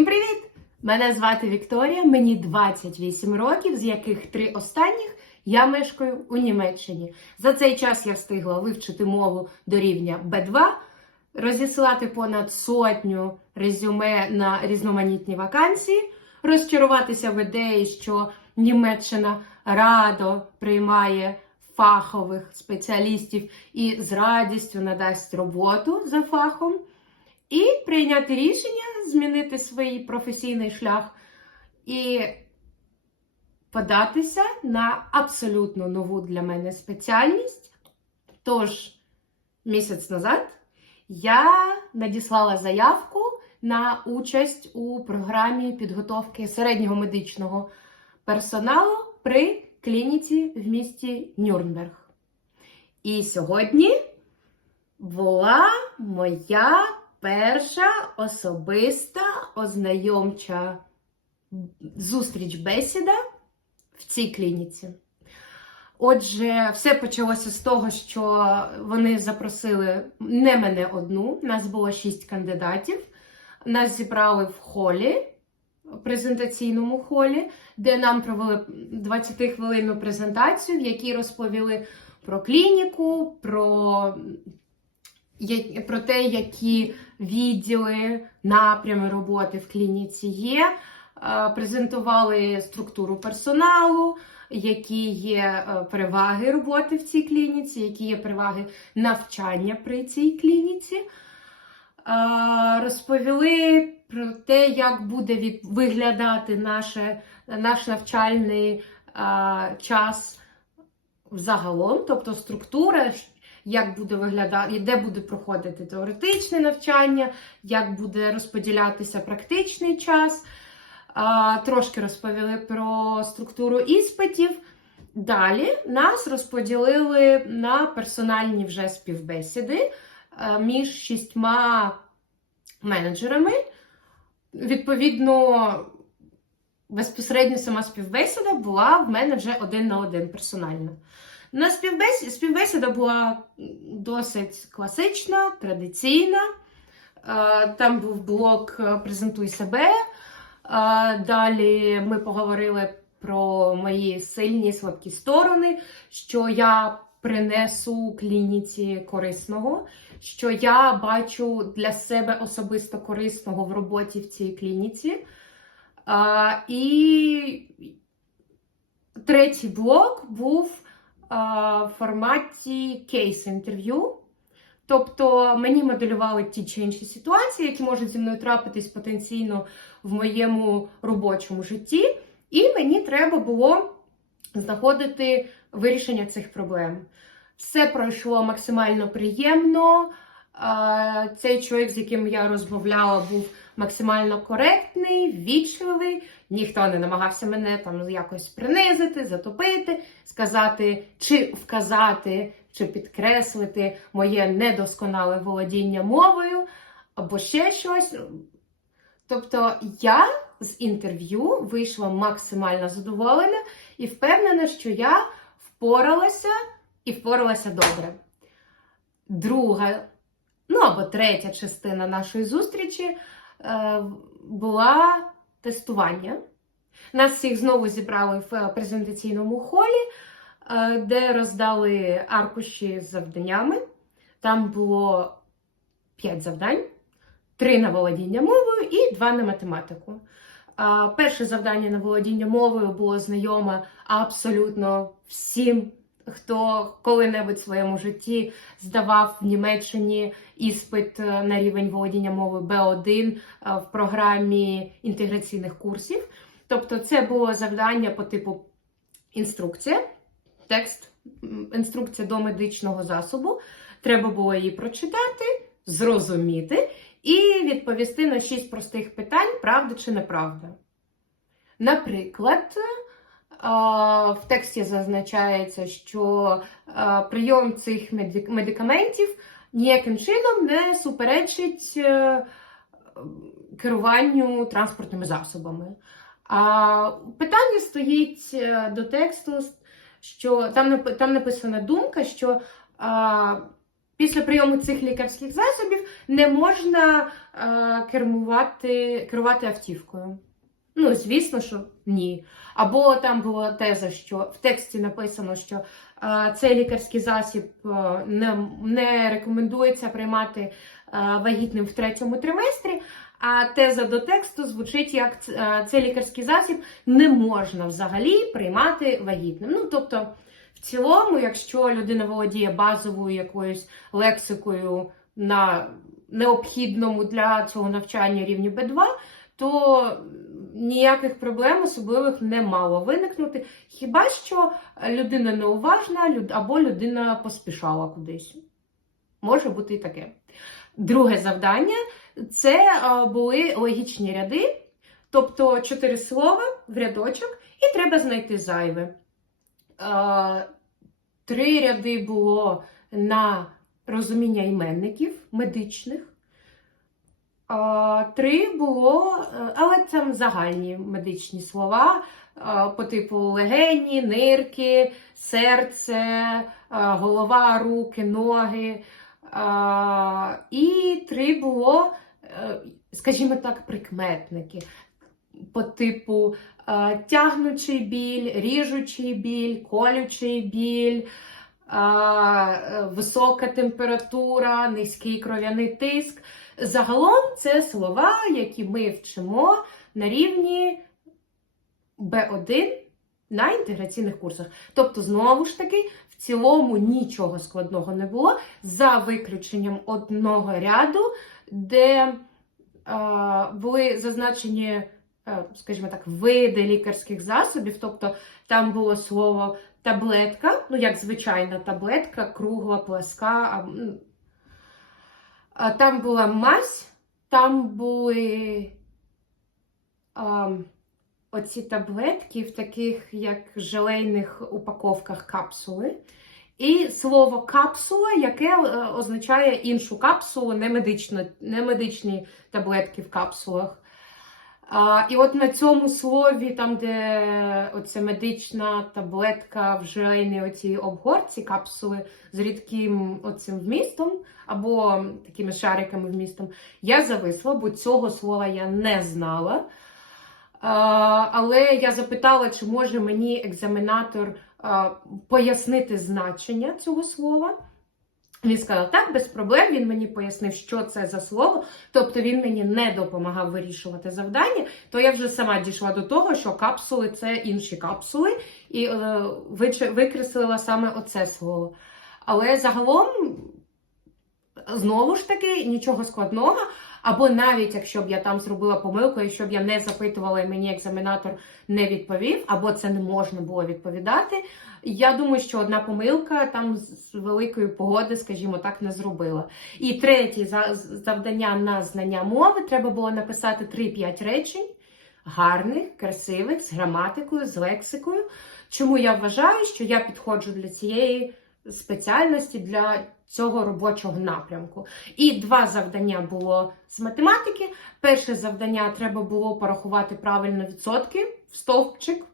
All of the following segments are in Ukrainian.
Всім привіт! Мене звати Вікторія, мені 28 років, з яких три останніх я мешкаю у Німеччині. За цей час я встигла вивчити мову до рівня B2, розіслати понад сотню резюме на різноманітні вакансії, розчаруватися в ідеї, що Німеччина радо приймає фахових спеціалістів і з радістю надасть роботу за фахом. І прийняти рішення змінити свій професійний шлях і податися на абсолютно нову для мене спеціальність. Тож, місяць назад я надіслала заявку на участь у програмі підготовки середнього медичного персоналу при клініці в місті Нюрнберг. І сьогодні була моя перша особиста ознайомча зустріч бесіда в цій клініці. Отже, все почалося з того, що вони запросили не мене одну, нас було шість кандидатів. Нас зібрали в холі, презентаційному холі, де нам провели 20 хвилинну презентацію, в якій розповіли про клініку, про про те, які відділи, напрями роботи в клініці є. Е, Презентували структуру персоналу, які є е, переваги роботи в цій клініці, які є переваги навчання при цій клініці. Е, Розповіли про те, як буде виглядати наше, наш навчальний час взагалом, тобто структура, як буде виглядати, де буде проходити теоретичне навчання, як буде розподілятися практичний час. Трошки розповіли про структуру іспитів. Далі нас розподілили на персональні вже співбесіди е, між шістьма менеджерами. Відповідно, безпосередньо сама співбесіда була в мене вже один на один персонально. На співбесіда, співбесіда була досить класична, традиційна. Е, Там був блок Презентуй себе. Е, Далі ми поговорили про мої сильні слабкі сторони, що я принесу клініці корисного, що я бачу для себе особисто корисного в роботі в цій клініці. Е, І третій блок був форматі кейс-інтерв'ю. Тобто мені моделювали ті чи інші ситуації, які можуть зі мною трапитись потенційно в моєму робочому житті, і мені треба було знаходити вирішення цих проблем. Все пройшло максимально приємно. Цей чоловік, з яким я розмовляла, був максимально коректний, ввічливий. Ніхто не намагався мене там якось принизити, затопити, сказати чи вказати, чи підкреслити моє недосконале володіння мовою, або ще щось. Тобто я з інтерв'ю вийшла максимально задоволена і впевнена, що я впоралася і впоралася добре. Друга, або третя частина нашої зустрічі е, була тестування. Нас всіх знову зібрали в е, презентаційному холі, е, де роздали аркуші з завданнями. Там було 5 завдань, 3 на володіння мовою і 2 на математику. Перше завдання на володіння мовою було знайоме абсолютно всім, хто коли-небудь в своєму житті здавав в Німеччині іспит е, на рівень володіння мовою B1 е, в програмі інтеграційних курсів. Тобто, це було завдання по типу інструкція, текст, інструкція до медичного засобу. Треба було її прочитати, зрозуміти і відповісти на шість простих питань, правда чи неправда. Наприклад, в тексті зазначається, що прийом цих медик- медикаментів ніяким чином не суперечить е, керуванню транспортними засобами. А питання стоїть е, до тексту, що там, там написана думка, що а, Після прийому цих лікарських засобів не можна е, кермувати, керувати автівкою. Ну, звісно, що ні. Або там була теза, що в тексті написано, що е, цей лікарський засіб е, не, не рекомендується приймати е, вагітним в третьому триместрі. А теза до тексту звучить як е, цей лікарський засіб не можна взагалі приймати вагітним. Ну, тобто, в цілому, якщо людина володіє базовою якоюсь лексикою на необхідному для цього навчання рівні Б2, то ніяких проблем особливих не мало виникнути. Хіба що людина неуважна або людина поспішала кудись. Може бути і таке. Друге завдання це е, були логічні ряди, тобто чотири слова в рядочок, і треба знайти зайве. Е, Три ряди було на розуміння іменників медичних. Три було, е, але там загальні медичні слова е, по типу легені, нирки, серце, е, голова, руки, ноги. І три було, скажімо так, прикметники. По типу тягнучий біль, ріжучий біль, колючий біль, висока температура, низький кров'яний тиск. Загалом це слова, які ми вчимо на рівні Б1 на інтеграційних курсах. Тобто, знову ж таки, в цілому нічого складного не було, за виключенням одного ряду, де е, були зазначені, е, скажімо так, види лікарських засобів, тобто там було слово таблетка, ну як звичайна таблетка, кругла, пласка. Там була мазь, там були а, оці таблетки в таких як желейних упаковках капсули. І слово капсула, яке е, означає іншу капсулу, не, медично, не медичні таблетки в капсулах. А, і от на цьому слові, там, де оця медична таблетка в желейній оцій обгорці, капсули з рідким оцим вмістом, або такими шариками вмістом, я зависла, бо цього слова я не знала. А, але я запитала, чи може мені екзаменатор а, пояснити значення цього слова. Він сказав, так, без проблем. Він мені пояснив, що це за слово. Тобто він мені не допомагав вирішувати завдання. То я вже сама дійшла до того, що капсули це інші капсули, і е, викреслила саме оце слово. Але загалом, знову ж таки, нічого складного. Або навіть якщо б я там зробила помилку, якщо б я не запитувала і мені екзаменатор не відповів, або це не можна було відповідати. Я думаю, що одна помилка там з великої погоди, скажімо так, не зробила. І третє за- завдання на знання мови треба було написати 3-5 речень гарних, красивих, з граматикою, з лексикою. Чому я вважаю, що я підходжу для цієї спеціальності, для цього робочого напрямку. І два завдання було з математики. Перше завдання треба було порахувати правильно відсотки в стовпчик.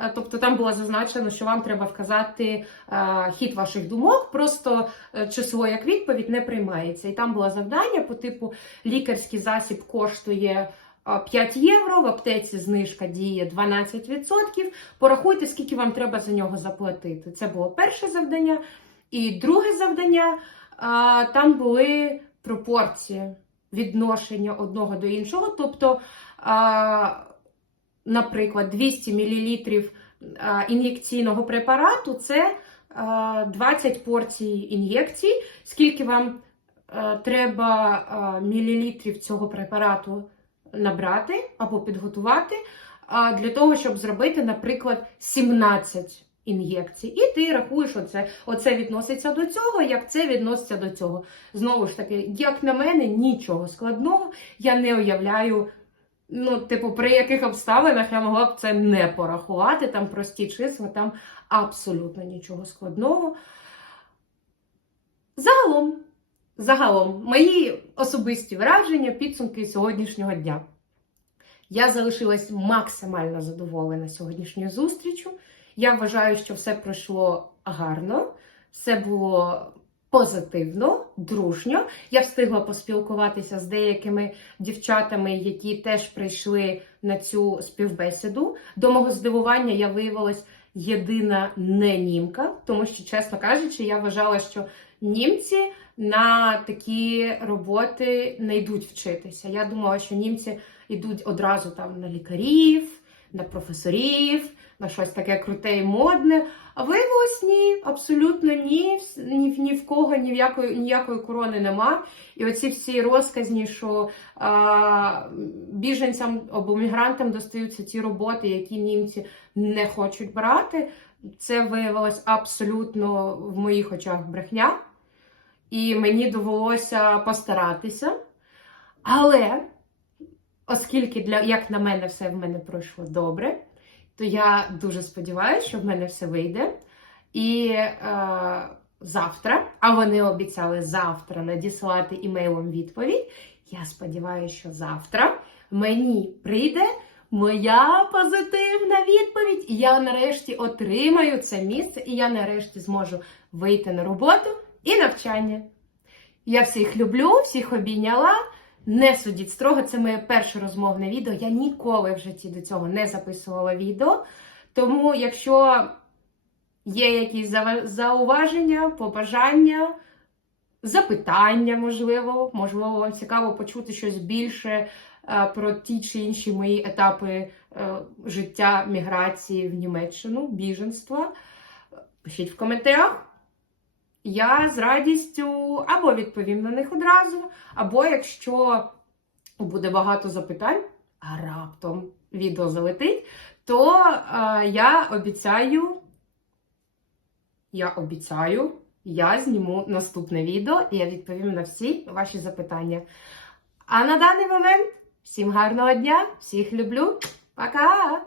Е, Тобто там було зазначено, що вам треба вказати е, хід ваших думок, просто е, число як відповідь не приймається. І там було завдання по типу лікарський засіб коштує е, 5 євро, в аптеці знижка діє 12%. Порахуйте, скільки вам треба за нього заплатити. Це було перше завдання. І друге завдання там були пропорції відношення одного до іншого. Тобто, наприклад, 200 мл ін'єкційного препарату це 20 порцій ін'єкцій. Скільки вам треба мілілітрів цього препарату набрати або підготувати для того, щоб зробити, наприклад, 17 ін'єкцій. І ти рахуєш, оце, оце відноситься до цього, як це відноситься до цього. Знову ж таки, як на мене, нічого складного. Я не уявляю, ну, типу, при яких обставинах я могла б це не порахувати. Там прості числа, там абсолютно нічого складного. Загалом, загалом, мої особисті враження, підсумки сьогоднішнього дня. Я залишилась максимально задоволена сьогоднішньою зустрічю. Я вважаю, що все пройшло гарно, все було позитивно, дружньо. Я встигла поспілкуватися з деякими дівчатами, які теж прийшли на цю співбесіду. До мого здивування я виявилась єдина не німка, тому що, чесно кажучи, я вважала, що німці на такі роботи не йдуть вчитися. Я думала, що німці йдуть одразу там на лікарів, на професорів, на щось таке круте і модне. А виявилось ні, абсолютно ні, ні, ні в кого ніякої, ніякої корони нема. І оці всі розказні, що а, біженцям або мігрантам достаються ті роботи, які німці не хочуть брати. Це виявилось абсолютно в моїх очах брехня. І мені довелося постаратися. Але, оскільки для, як на мене, все в мене пройшло добре, то я дуже сподіваюся, що в мене все вийде. І е, завтра, а вони обіцяли завтра надіслати імейлом відповідь. Я сподіваюся, що завтра мені прийде моя позитивна відповідь, і я нарешті отримаю це місце, і я нарешті зможу вийти на роботу і навчання. Я всіх люблю, всіх обійняла. Не судіть строго, це моє перше розмовне відео. Я ніколи в житті до цього не записувала відео. Тому, якщо є якісь зауваження, побажання, запитання, можливо, можливо, вам цікаво почути щось більше е, про ті чи інші мої етапи е, життя міграції в Німеччину, біженства, пишіть в коментарях. Я з радістю або відповім на них одразу, або якщо буде багато запитань, а раптом відео залетить, то е, я обіцяю, я обіцяю, я зніму наступне відео і я відповім на всі ваші запитання. А на даний момент всім гарного дня, всіх люблю, пока!